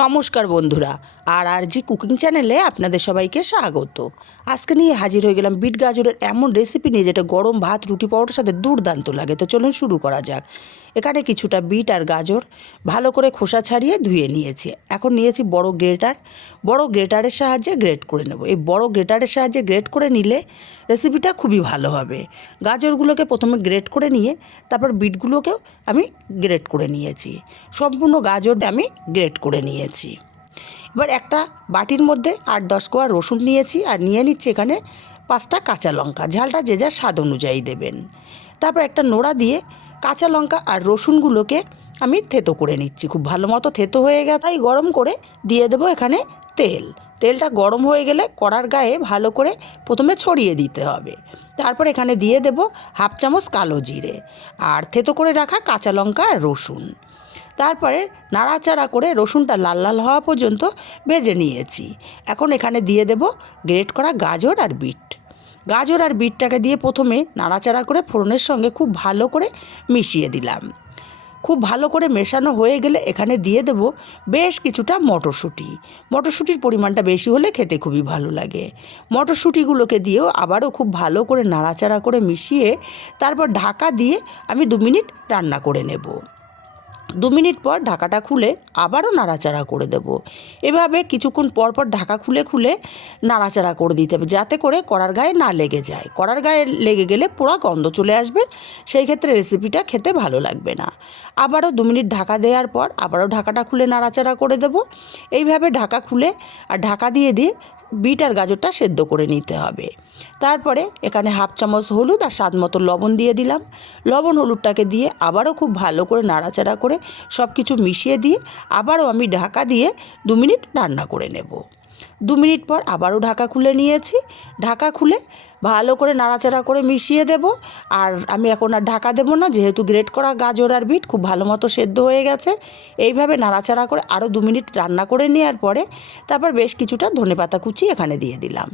নমস্কার বন্ধুরা, আর জি কুকিং চ্যানেলে আপনাদের সবাইকে স্বাগত। আজকে নিয়ে হাজির হয়ে গেলাম বিট গাজরের এমন রেসিপি নিয়ে যেটা গরম ভাত, রুটি, পরোটার সাথে দুর্দান্ত লাগে। তো চলুন শুরু করা যাক। এখানে কিছুটা বিট আর গাজর ভালো করে খোসা ছাড়িয়ে ধুয়ে নিয়েছি। এখন নিয়েছি বড় গ্রেটারের সাহায্যে গ্রেট করে নেব। এই বড় গ্রেটারের সাহায্যে গ্রেট করে নিলে রেসিপিটা খুবই ভালো হবে। গাজরগুলোকে প্রথমে গ্রেট করে নিয়ে তারপর বিটগুলোকেও আমি গ্রেট করে নিয়েছি। সম্পূর্ণ গাজরটা আমি গ্রেট করে নিয়েছি। এবার একটা বাটির মধ্যে 8-10 কোয়া রসুন নিয়েছি আর নিয়ে নিচ্ছি এখানে 5টা কাঁচা লঙ্কা। ঝালটা যে যার স্বাদ অনুযায়ী দেবেন। তারপর একটা নোড়া দিয়ে কাঁচা লঙ্কা আর রসুনগুলোকে আমি থেতো করে নিচ্ছি। খুব ভালো মতো থেতো হয়ে গেছে। তাই গরম করে দিয়ে দেবো এখানে তেলটা গরম হয়ে গেলে কড়ার গায়ে ভালো করে প্রথমে ছড়িয়ে দিতে হবে। তারপর এখানে দিয়ে দেব 1/2 চামচ কালো জিরে আর থেতো করে রাখা কাঁচা লঙ্কা আর রসুন। তারপরে নাড়াচাড়া করে রসুনটা লাল লাল হওয়া পর্যন্ত ভেজে নিয়েছি। এখন এখানে দিয়ে দেব গ্রেট করা গাজর আর বিটটাকে দিয়ে প্রথমে নাড়াচাড়া করে ফোড়নের সঙ্গে খুব ভালো করে মিশিয়ে দিলাম। খুব ভালো করে মেশানো হয়ে গেলে এখানে দিয়ে দেব বেশ কিছুটা মটরশুঁটির পরিমাণটা বেশি হলে খেতে খুবই ভালো লাগে। মটরশুঁটিগুলোকে দিয়েও আবারও খুব ভালো করে নাড়াচাড়া করে মিশিয়ে তারপর ঢাকা দিয়ে আমি 2 মিনিট রান্না করে নেব। 2 মিনিট পর ঢাকাটা খুলে আবারও নাড়াচাড়া করে দেব। এভাবে কিছুক্ষণ পর ঢাকা খুলে নাড়াচাড়া করে দিতে হবে, যাতে করে কড়ার গায়ে না লেগে যায়। কড়ার গায়ে লেগে গেলে পোড়া গন্ধ চলে আসবে, সেই ক্ষেত্রে রেসিপিটা খেতে ভালো লাগবে না। আবারও 2 মিনিট ঢাকা দেওয়ার পর আবারও ঢাকাটা খুলে নাড়াচাড়া করে দেব। এইভাবে ঢাকা খুলে আর ঢাকা দিয়ে বিট আর গাজরটা সেদ্ধ করে নিতে হবে। তারপরে এখানে 1/2 চামচ হলুদ আর স্বাদ মতো লবণ দিয়ে দিলাম। লবণ হলুদটাকে দিয়ে আবারও খুব ভালো করে নাড়াচাড়া করে সব কিছু মিশিয়ে দিয়ে আবারও আমি ঢাকা দিয়ে 2 মিনিট রান্না করে নেব। 2 মিনিট পর আবারও ঢাকা খুলে নিয়েছি। ঢাকা খুলে ভালো করে নাড়াচাড়া করে মিশিয়ে দেব। আর আমি এখন আর ঢাকা দেব না, যেহেতু গ্রেট করা গাজর আর বিট খুব ভালো মতো সেদ্ধ হয়ে গেছে। এইভাবে নাড়াচাড়া করে আরও 2 মিনিট রান্না করে নেওয়ার পরে তারপর বেশ কিছুটা ধনেপাতা কুচি এখানে দিয়ে দিলাম।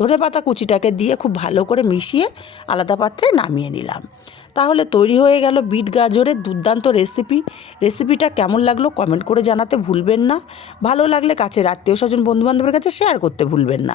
ধনেপাতা কুচিটাকে দিয়ে খুব ভালো করে মিশিয়ে আলাদা পাত্রে নামিয়ে নিলাম। তাহলে তৈরি হয়ে গেল বিট গাজরের দুর্দান্ত রেসিপিটা কেমন লাগলো কমেন্ট করে জানাতে ভুলবেন না। ভালো লাগলে কাছের আত্মীয় স্বজন বন্ধুবান্ধবের কাছে শেয়ার করতে ভুলবেন না।